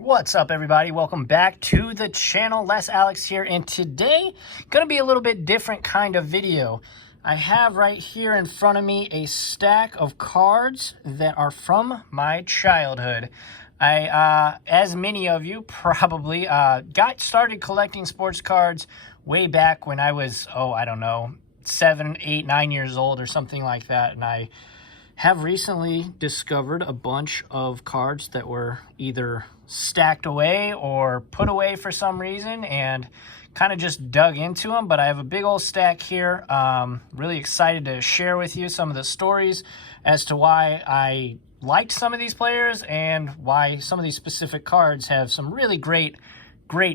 What's up, everybody? Welcome back to the channel. Les Alex here, and today gonna be a little bit different kind of video. I have right here in front of me a stack of cards that are from my childhood. As many of you probably got started collecting sports cards way back when I was, I don't know, 7, 8, 9 years old or something like that, and I have recently discovered a bunch of cards that were either stacked away or put away for some reason, and kind of just dug into them. But I have a big old stack here. Really excited to share with you some of the stories as to why I liked some of these players and why some of these specific cards have some really great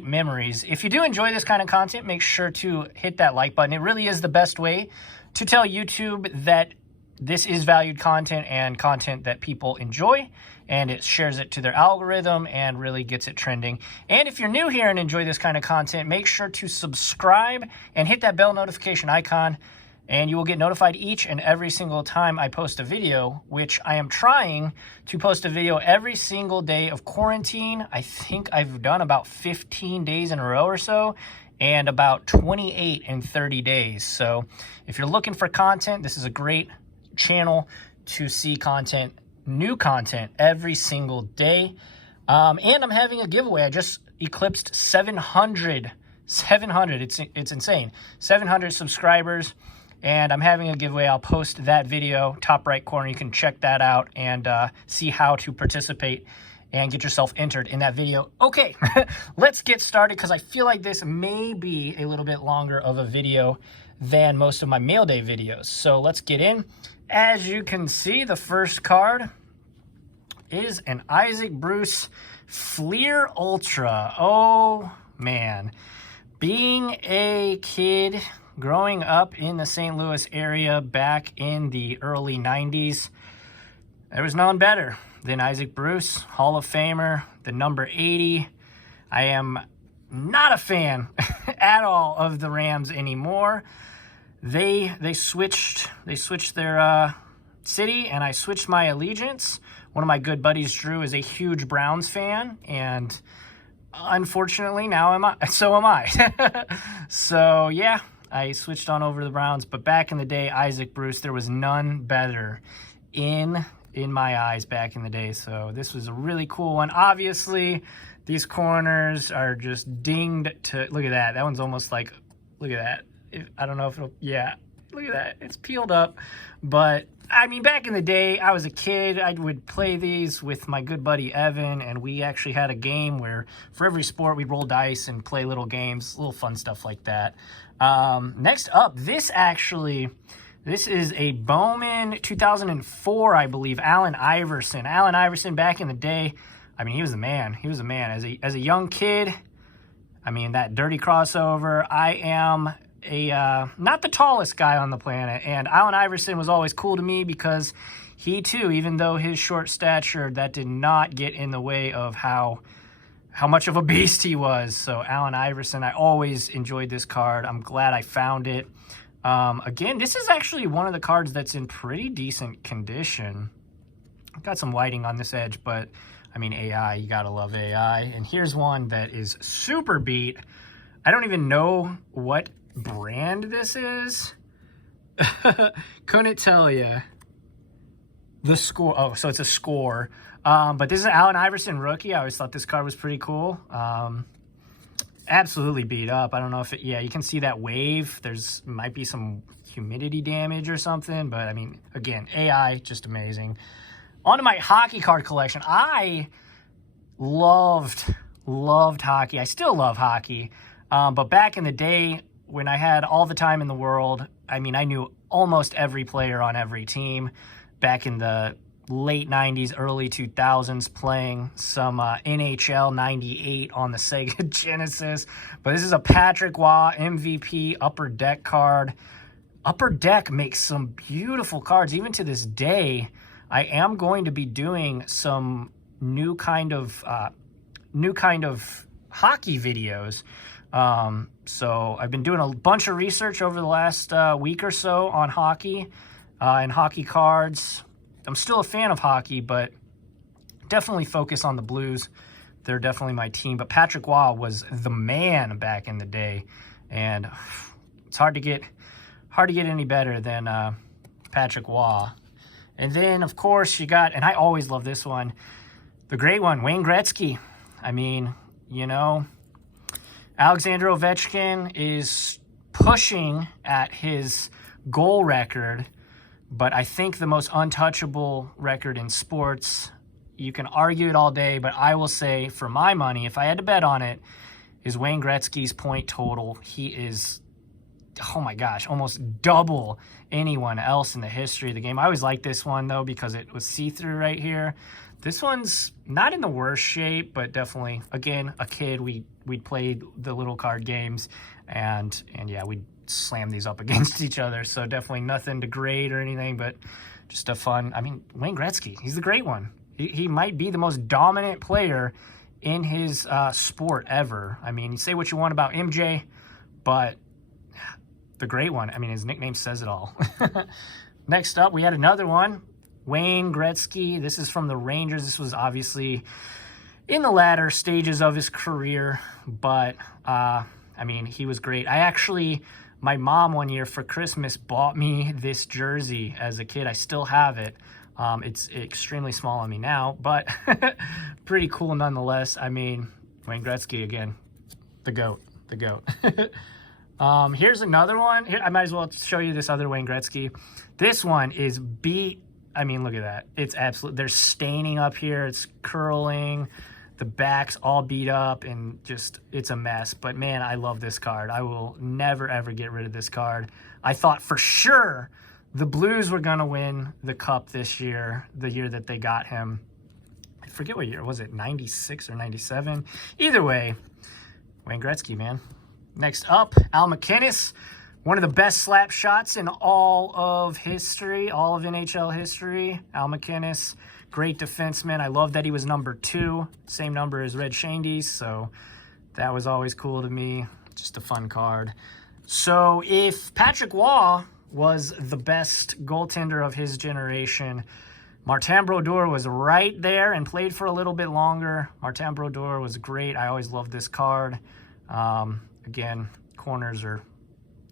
memories. If you do enjoy this kind of content, make sure to hit that like button. It really is the best way to tell YouTube that this is valued content and content that people enjoy, and it shares it to their algorithm and really gets it trending. And if you're new here and enjoy this kind of content, make sure to subscribe and hit that bell notification icon, and you will get notified each and every single time I post a video, which I am trying to post a video every single day of quarantine. I think I've done about 15 days in a row or so, and about 28 in 30 days. So if you're looking for content, this is a great channel to see new content every single day. And I'm having a giveaway. I just eclipsed 700. It's insane. 700 subscribers, and I'm having a giveaway. I'll post that video top right corner. You can check that out and see how to participate and get yourself entered in that video. Okay, let's get started, because I feel like this may be a little bit longer of a video than most of my mail day videos. So let's get in. As you can see, the first card is an Isaac Bruce Fleer Ultra. Oh, man. Being a kid growing up in the St. Louis area back in the early 90s, there was none better than Isaac Bruce, Hall of Famer, the number 80. I am not a fan at all of the Rams anymore. They switched their city, and I switched my allegiance. One of my good buddies, Drew, is a huge Browns fan, and unfortunately now so am I. So yeah, I switched on over to the Browns. But back in the day, Isaac Bruce, there was none better in my eyes back in the day. So this was a really cool one. Obviously, these corners are just dinged to, look at that. That one's almost like, look at that. I don't know if it'll, yeah, look at that. It's peeled up. But, I mean, back in the day, I was a kid. I would play these with my good buddy Evan, and we actually had a game where for every sport we'd roll dice and play little games, little fun stuff like that. Next up, this is a Bowman 2004, I believe, Allen Iverson. Allen Iverson back in the day, I mean, he was a man. He was a man. As a young kid, I mean, that dirty crossover. I am not the tallest guy on the planet, and Allen Iverson was always cool to me because he too, even though his short stature, that did not get in the way of how much of a beast he was. So Allen Iverson, I always enjoyed this card. I'm glad I found it. Again, this is actually one of the cards that's in pretty decent condition. Got some whiting on this edge, but I mean, AI, you gotta love AI. And here's one that is super beat. I don't even know what brand this is. Couldn't tell you. The score. Oh, so it's a score. But this is an Allen Iverson rookie. I always thought this card was pretty cool. Absolutely beat up. I don't know if it, yeah, you can see that wave. Might be some humidity damage or something, but I mean, again, AI, just amazing. On to my hockey card collection. I loved hockey. I still love hockey. But back in the day, when I had all the time in the world, I mean, I knew almost every player on every team back in the late 90s, early 2000s, playing some NHL 98 on the Sega Genesis. But this is a Patrick Waugh MVP Upper Deck card. Upper Deck makes some beautiful cards. Even to this day, I am going to be doing some new kind of hockey videos. So I've been doing a bunch of research over the last week or so on hockey and hockey cards. I'm still a fan of hockey, but definitely focus on the Blues they're definitely my team. But Patrick Waugh was the man back in the day, and it's hard to get any better than Patrick Waugh. And then, of course, you got, and I always love this one, the great one, Wayne Gretzky. I mean, you know, Alexander Ovechkin is pushing at his goal record, but I think the most untouchable record in sports, you can argue it all day, but I will say, for my money, if I had to bet on it, is Wayne Gretzky's point total. He is, oh my gosh, almost double anyone else in the history of the game. I always liked this one, though, because it was see-through right here. This one's not in the worst shape, but definitely, again, a kid, we'd played the little card games, and yeah, we'd slam these up against each other, so definitely nothing to grade or anything, but just a fun, I mean, Wayne Gretzky, he's the great one. He might be the most dominant player in his sport ever. I mean, you say what you want about MJ, but the great one, I mean, his nickname says it all. Next up, we had another one, Wayne Gretzky. This is from the Rangers. This was obviously in the latter stages of his career, but I mean, he was great. My mom one year for Christmas bought me this jersey as a kid. I still have it. It's extremely small on me now, but pretty cool nonetheless. I mean, Wayne Gretzky, again, the GOAT. Here's another one. Here, I might as well show you this other Wayne Gretzky. This one is beat. I mean, look at that. It's absolute. There's staining up here. It's curling. The back's all beat up and just, it's a mess. But man, I love this card. I will never, ever get rid of this card. I thought for sure the Blues were going to win the Cup this year, the year that they got him. I forget what year. Was it 96 or 97? Either way, Wayne Gretzky, man. Next up, Al Macinnis. One of the best slap shots in all of history, all of NHL history. Al Macinnis, great defenseman. I love that he was number 2, same number as Red Shandy, so that was always cool to me. Just a fun card. So if Patrick Waugh was the best goaltender of his generation, Martin Brodeur was right there and played for a little bit longer. Martin Brodeur was great. I always loved this card. Again, corners are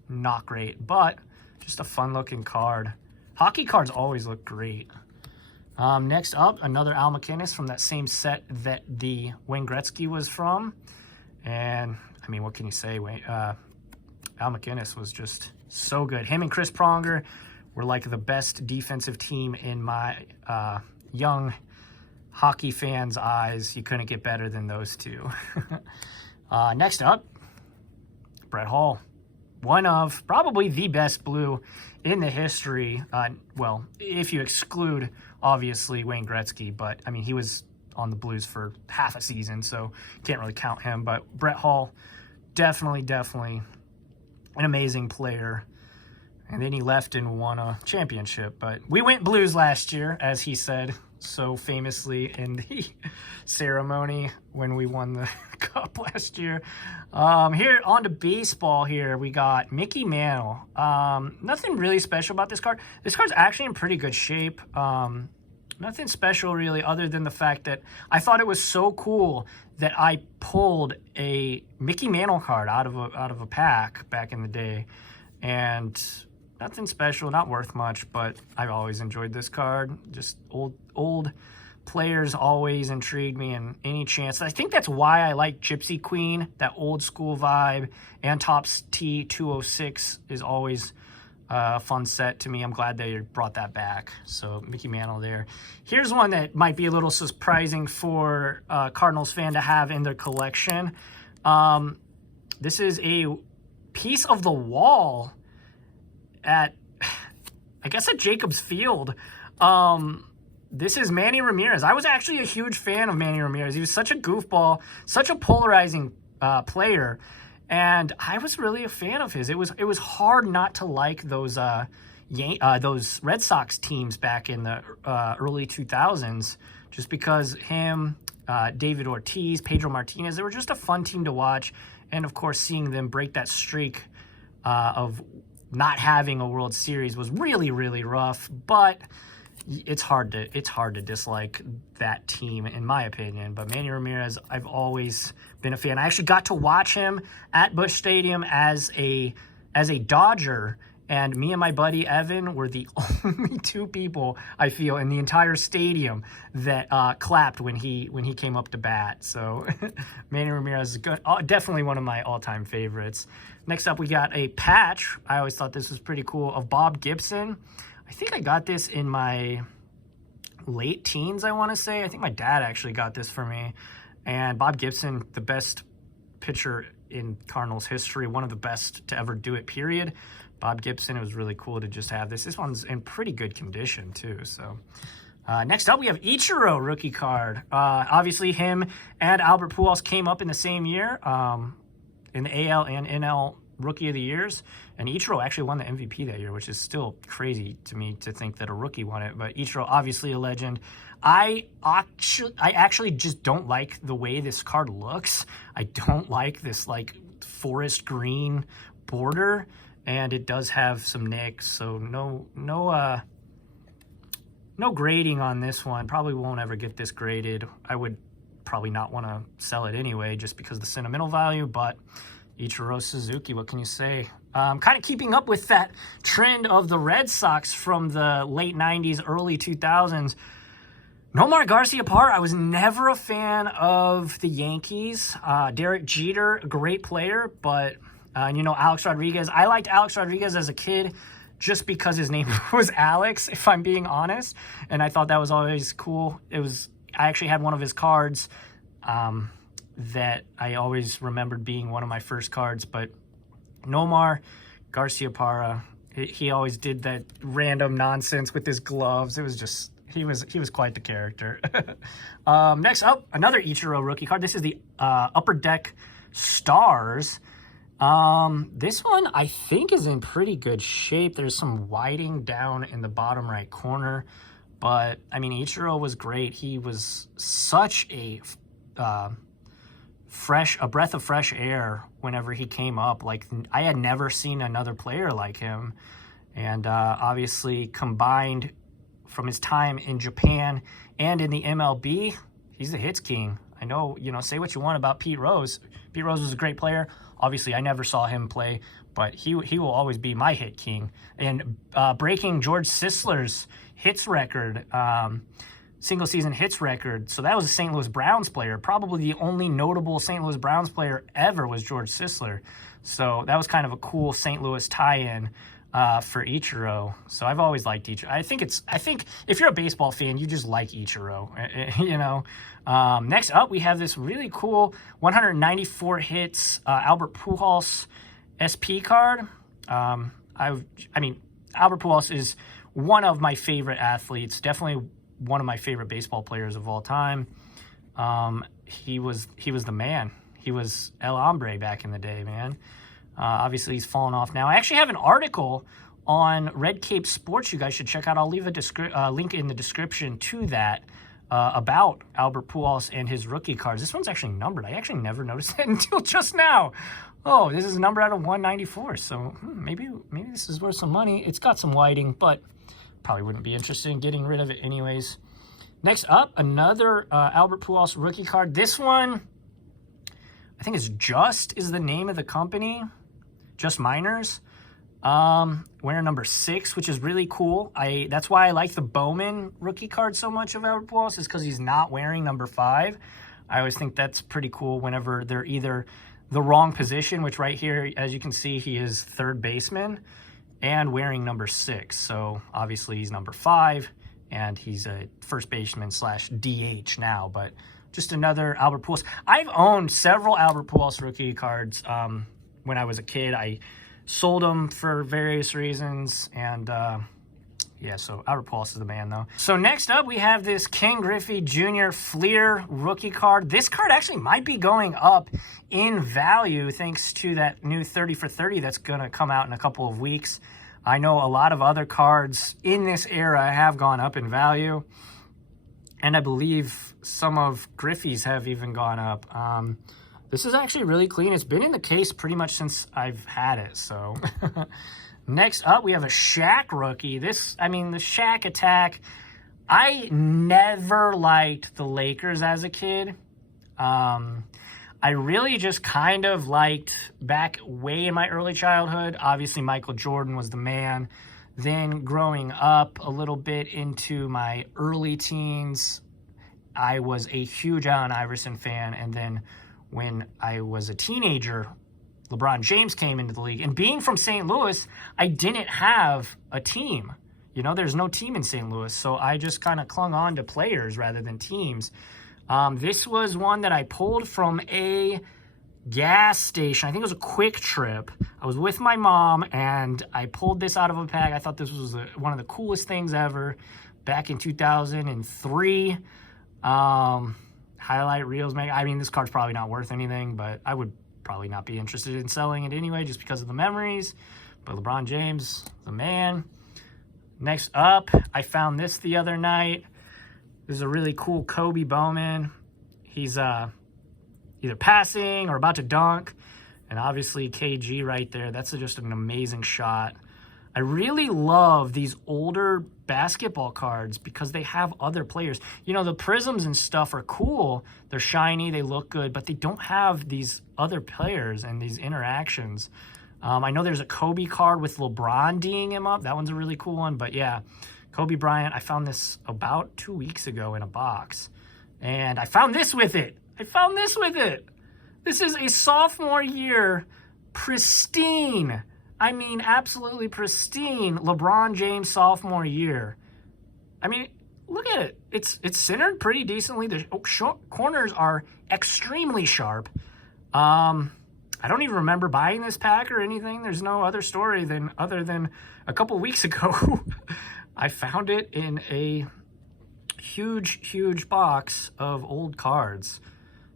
not great, but just a fun-looking card. Hockey cards always look great. Next up, another Al Macinnis from that same set that the Wayne Gretzky was from. And, I mean, what can you say? Al Macinnis was just so good. Him and Chris Pronger were like the best defensive team in my young hockey fans' eyes. You couldn't get better than those two. Next up, Brett Hull. One of probably the best blue in the history. Well, if you exclude, obviously, Wayne Gretzky. But, I mean, he was on the Blues for half a season, so can't really count him. But Brett Hull, definitely an amazing player. And then he left and won a championship. But we went Blues last year, as he said so famously in the ceremony when we won the Cup last year. Here on to baseball here, we got Mickey Mantle. Nothing really special about this card. This card's actually in pretty good shape. Nothing special really other than the fact that I thought it was so cool that I pulled a Mickey Mantle card out of a pack back in the day. And nothing special, not worth much, but I've always enjoyed this card. Just old players always intrigued me, and any chance. I think that's why I like Gypsy Queen, that old school vibe, and Topps T206 is always a fun set to me. I'm glad they brought that back. So Mickey Mantle there. Here's one that might be a little surprising for a Cardinals fan to have in their collection. This is a piece of the wall at, I guess, at Jacobs Field. This is Manny Ramirez. I was actually a huge fan of Manny Ramirez. He was such a goofball, such a polarizing player, and I was really a fan of his. It was hard not to like those Red Sox teams back in the early 2000s, just because him, David Ortiz, Pedro Martinez, they were just a fun team to watch, and of course seeing them break that streak of not having a World Series was really, really rough. But it's hard to dislike that team, in my opinion. But Manny Ramirez, I've always been a fan. I actually got to watch him at Busch Stadium as a Dodger, and me and my buddy Evan were the only two people, I feel, in the entire stadium that clapped when he came up to bat. So Manny Ramirez is good, definitely one of my all-time favorites. Next up, we got a patch. I always thought this was pretty cool, of Bob Gibson. I think I got this in my late teens, I want to say. I think my dad actually got this for me. And Bob Gibson, the best pitcher in Cardinals history, one of the best to ever do it, period. Bob Gibson, it was really cool to just have this. This one's in pretty good condition, too. So next up, we have Ichiro rookie card. Obviously, him and Albert Pujols came up in the same year in the AL and NL Rookie of the Years, and Ichiro actually won the MVP that year, which is still crazy to me to think that a rookie won it. But Ichiro, obviously a legend. I actually just don't like the way this card looks. I don't like this like forest green border, and it does have some nicks, so no grading on this one. Probably won't ever get this graded. I would probably not want to sell it anyway, just because of the sentimental value, but Ichiro Suzuki, what can you say? Kind of keeping up with that trend of the Red Sox from the late 90s, early 2000s. Nomar Garciaparra, I was never a fan of the Yankees. Derek Jeter, a great player, but, Alex Rodriguez. I liked Alex Rodriguez as a kid just because his name was Alex, if I'm being honest, and I thought that was always cool. I actually had one of his cards, that I always remembered being one of my first cards. But Nomar Garciaparra, he always did that random nonsense with his gloves. It was just, he was quite the character. Next up, another Ichiro rookie card. This is the Upper Deck Stars. This one I think is in pretty good shape. There's some whiting down in the bottom right corner, but I mean, Ichiro was great. He was such a breath of fresh air whenever he came up. Like, I had never seen another player like him. And obviously combined from his time in Japan and in the MLB, he's the hits king. I know, say what you want about Pete Rose. Pete Rose was a great player. Obviously, I never saw him play, but he will always be my hit king. And breaking George Sisler's hits record, single season hits record. So that was a St. Louis Browns player. Probably the only notable St. Louis Browns player ever was George Sisler. So that was kind of a cool St. Louis tie-in for Ichiro. So I've always liked Ichiro. I think if you're a baseball fan, you just like Ichiro, Next up, we have this really cool 194 hits Albert Pujols SP card. I mean, Albert Pujols is one of my favorite athletes, definitely one of my favorite baseball players of all time. He was the man. He was El Hombre back in the day, man. Obviously, he's fallen off now. I actually have an article on Red Cape Sports you guys should check out. I'll leave a link in the description to that about Albert Pujols and his rookie cards. This one's actually numbered. I actually never noticed that until just now. Oh, this is a number out of 194, so maybe this is worth some money. It's got some whiting, but probably wouldn't be interested in getting rid of it anyways. Next up, another Albert Pujols rookie card. This one, I think it's Just is the name of the company. Just Miners. Wearing number 6, which is really cool. That's why I like the Bowman rookie card so much of Albert Pujols, is because he's not wearing number 5. I always think that's pretty cool whenever they're either the wrong position, which right here, as you can see, he is third baseman, and wearing number 6. So obviously he's number 5, and he's a first baseman / DH now, but just another Albert Pujols. I've owned several Albert Pujols rookie cards when I was a kid. I sold them for various reasons, and yeah, so Albert Pujols is the man, though. So next up, we have this Ken Griffey Jr. Fleer rookie card. This card actually might be going up in value thanks to that new 30 for 30 that's going to come out in a couple of weeks. I know a lot of other cards in this era have gone up in value, and I believe some of Griffey's have even gone up. This is actually really clean. It's been in the case pretty much since I've had it, so... Next up, we have a Shaq rookie. The Shaq attack, I never liked the Lakers as a kid. I really just kind of liked, back way in my early childhood, obviously Michael Jordan was the man. Then growing up a little bit into my early teens, I was a huge Allen Iverson fan. And then when I was a teenager, LeBron James came into the league. And being from St. Louis, I didn't have a team. You know, there's no team in St. Louis. So I just kind of clung on to players rather than teams. This was one that I pulled from a gas station. I think it was a Quick Trip. I was with my mom, and I pulled this out of a pack. I thought this was one of the coolest things ever back in 2003. Highlight reels. I mean, this card's probably not worth anything, but I would probably not be interested in selling it anyway just because of the memories. But LeBron James, the man. Next up, I found this the other night. This is a really cool Kobe Bowman. He's either passing or about to dunk. And obviously KG right there. That's just an amazing shot. I really love these older basketball cards because they have other players. You know, the prisms and stuff are cool. They're shiny, they look good, but they don't have these other players and these interactions. I know there's a Kobe card with LeBron D'ing him up. That one's a really cool one, but yeah. Kobe Bryant, I found this about 2 weeks ago in a box. And I found this with it. This is a sophomore year, pristine. I mean, absolutely pristine LeBron James sophomore year. I mean, look at it. It's centered pretty decently. The corners are extremely sharp. I don't even remember buying this pack or anything. There's no other story other than a couple weeks ago. I found it in a huge box of old cards.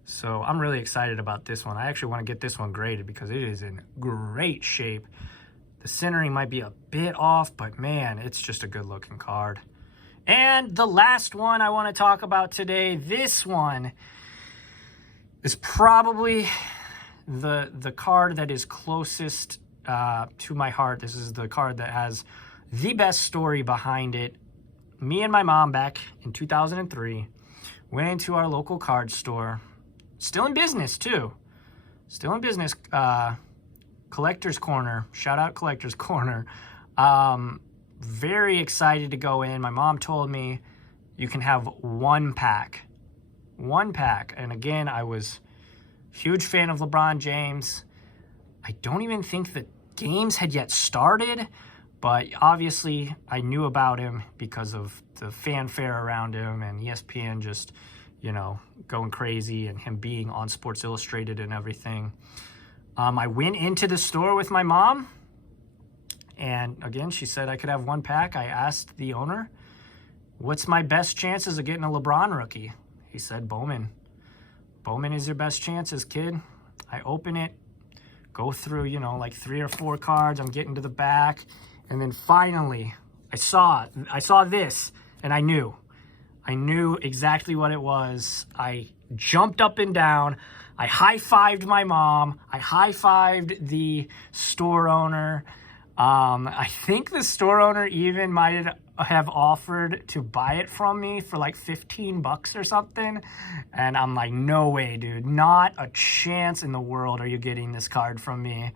So I'm really excited about this one. I actually want to get this one graded because it is in great shape. The centering might be a bit off, but man, it's just a good looking card. And the last one I want to talk about today, this one is probably the card that is closest to my heart. This is the card that has the best story behind it. Me and my mom back in 2003 went into our local card store. Still in business too. Still in business. Collector's Corner. Shout out Collector's Corner. Very excited to go in. My mom told me you can have one pack. One pack. And again, I was a huge fan of LeBron James. I don't even think the games had yet started, but obviously I knew about him because of the fanfare around him and ESPN just, you know, going crazy and him being on Sports Illustrated and everything. I went into the store with my mom, and again, she said I could have one pack. I asked the owner, what's my best chances of getting a LeBron rookie? He said, Bowman. Bowman is your best chances, kid. I open it, go through, you know, like 3 or 4 cards. I'm getting to the back. And then finally, I saw this, and I knew exactly what it was. I jumped up and down. I high-fived my mom. I high-fived the store owner. I think the store owner even might have offered to buy it from me for like $15 or something. And I'm like, no way, dude. Not a chance in the world are you getting this card from me.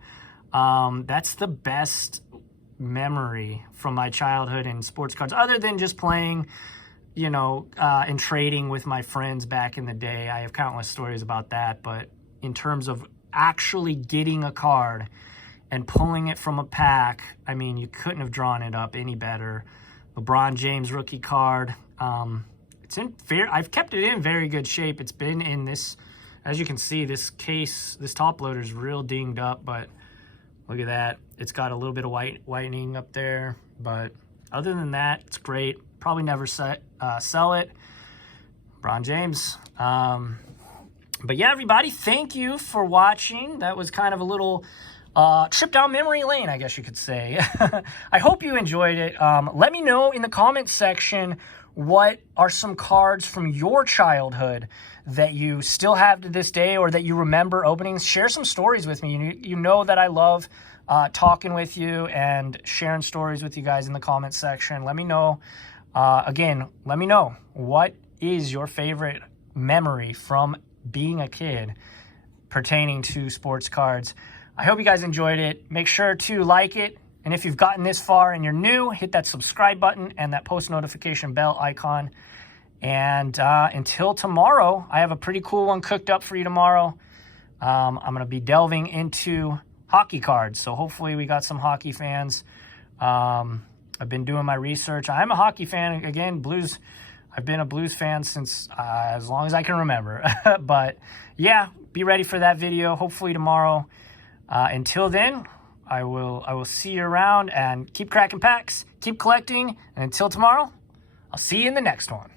That's the best memory from my childhood in sports cards, other than just playing, you know, and trading with my friends back in the day. I have countless stories about that, but in terms of actually getting a card and pulling it from a pack, I mean, you couldn't have drawn it up any better. LeBron James rookie card. I've kept it in very good shape. It's been in this, as you can see, this case, this top loader is real dinged up, but look at that. It's got a little bit of whitening up there, but other than that, it's great. Probably never sell it. LeBron James. But yeah, everybody, thank you for watching. That was kind of a little trip down memory lane, I guess you could say. I hope you enjoyed it. Let me know in the comments section what are some cards from your childhood that you still have to this day or that you remember opening. Share some stories with me. You know that I love talking with you and sharing stories with you guys in the comments section. Let me know Again, let me know, what is your favorite memory from being a kid pertaining to sports cards? I hope you guys enjoyed it. Make sure to like it. And if you've gotten this far and you're new, hit that subscribe button and that post notification bell icon. And until tomorrow, I have a pretty cool one cooked up for you tomorrow. I'm going to be delving into hockey cards. So hopefully we got some hockey fans. I've been doing my research. I'm a hockey fan. Again, Blues. I've been a Blues fan since as long as I can remember. But yeah, be ready for that video, hopefully tomorrow. Until then, I will see you around, and keep cracking packs, keep collecting, and until tomorrow, I'll see you in the next one.